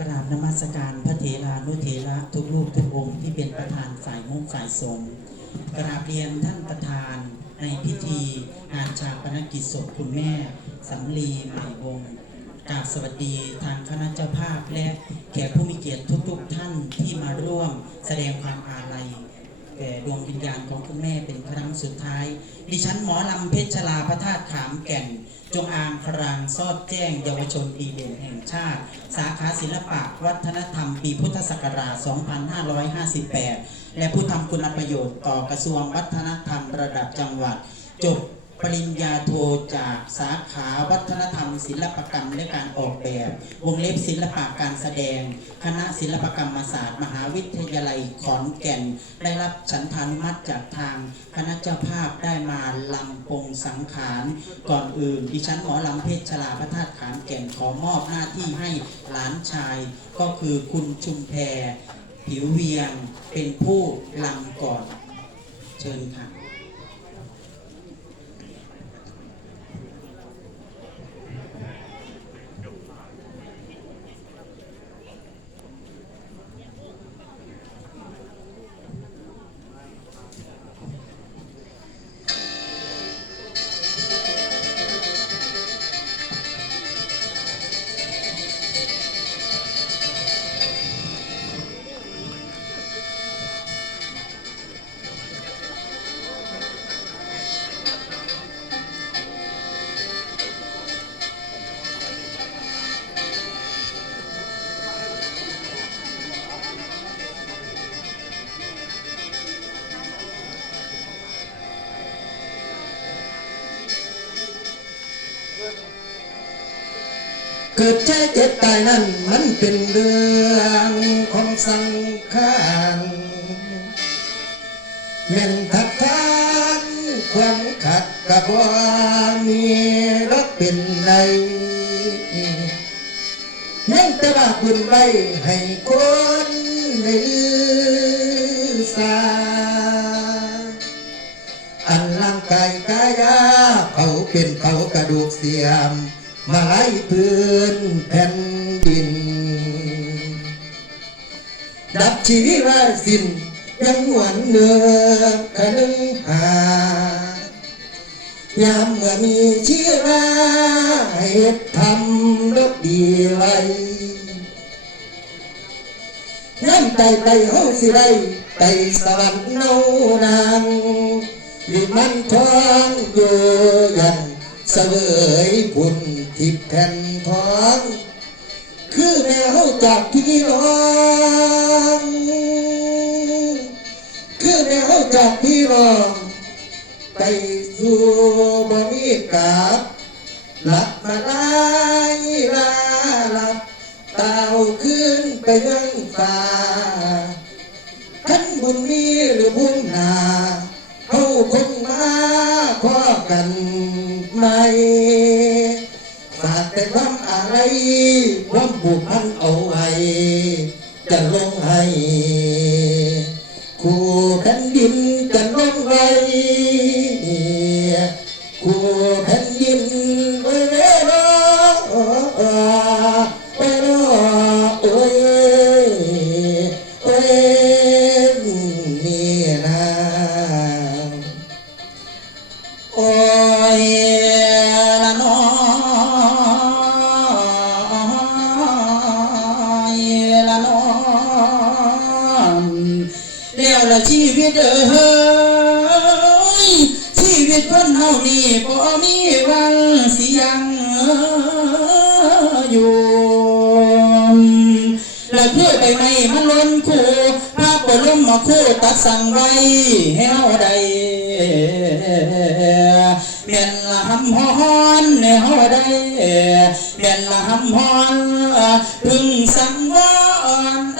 กราบนมัสการพระเถรานุเถระทุกรูปทุกองค์ที่เป็นประธานฝ่ายมุขฝ่ายสงฆ์กราบเรียนท่านประธานในพิธีงานชาปนกิจศพคุณแม่สำลีใหม่วงกราบสวัสดีทางคณะเจ้าภาพและแขกผู้มีเกียรติทุกๆท่านที่มาร่วมแสดงความอาล แก่ดวงวิญญาณของคุณแม่เป็นครั้งสุดท้าย ดิฉันหมอลำเพชรชลาพระธาตุขามแก่น จงอางครางซอดแจ้งเยาวชนดีเด่นแห่งชาติ สาขาศิลปะวัฒนธรรมปีพุทธศักราช 2558 และผู้ทำคุณประโยชน์ต่อกระทรวงวัฒนธรรมระดับจังหวัดจบ ปริญญาโทจากสาขาวัฒนธรรม ศิลปกรรมและการออกแบบ วงเล็บศิลปะการแสดง คณะศิลปกรรมศาสตร์ มหาวิทยาลัยขอนแก่น ได้รับฉันทานุมัติจากทางคณะเจ้าภาพได้มาลำปงสังขารก่อนอื่นดิฉันหมอลำเพชรชลาพระธาตุขามแก่นขอมอบหน้าที่ให้หลานชาย ก็คือคุณชุมแพรผิวเวียงเป็นผู้ลำก่อน เชิญค่ะ เกิดใจเจ็บตายนั้นมันเป็นเรื่องของสังขารแม่นทักทานความขัดกับว่ามีรักเป็นในยังแต่ว่าคุณไว้ให้คนในสาอันร่างกายกายาเขาเป็นเขากระดูกเสียม มาไล่พื้นแผ่นดิน ดับชีวิตราสิ้นยังหวนเนื้อขนึงหายามเมื่อมีชีราเหตุทำลบดีไว้น้ำใจไปเฮาสิไรไปสวรรค์เนานางวิมันทองอยู่ยัน เสวยบุญทิพย์แผ่นทองคือแนวจากพี่น้องคือแนวจากพี่น้องไปสู่บ่มีกาบหลับมาไล่ลาหลับเต่าขึ้นไปเมืองฟ้าขันบุญมีหรือบุญนา เขาคงมาขอกัน หมฝากแต่ความอะไรความผูกพันเอาไว้จะลงให้คู่แผ่นดินจะลงไว้ ล้วละชีวิตเอ้ยชีวิตคนเฮานี่บ่มีวันสิยังอยู่และเพื่อไปไม่มันล้นคู่ภาพบรมมาคู่ตัดสั่งไว้ให้เฮาได้เมียนละหำฮอนในเฮาได้เมียนละหำฮอนพึงสังวร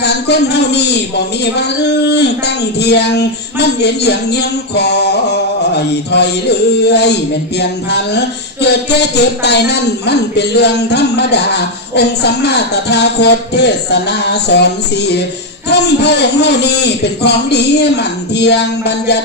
แล้วสังขารคนเฮานี่บ่มีวันตั้งเทียง มันเห็นเอียงเงียงคอยอยถอยเรื่อยเป็นเปลี่ยนพันเกิดแก่เจ็บตายนั่นมันเป็นเรื่องธรรมดา องค์สัมมาตถาคตเทศนาสอนสีคำพระองค์เฮานี้เป็นของดีมันเทียงบัญญัติ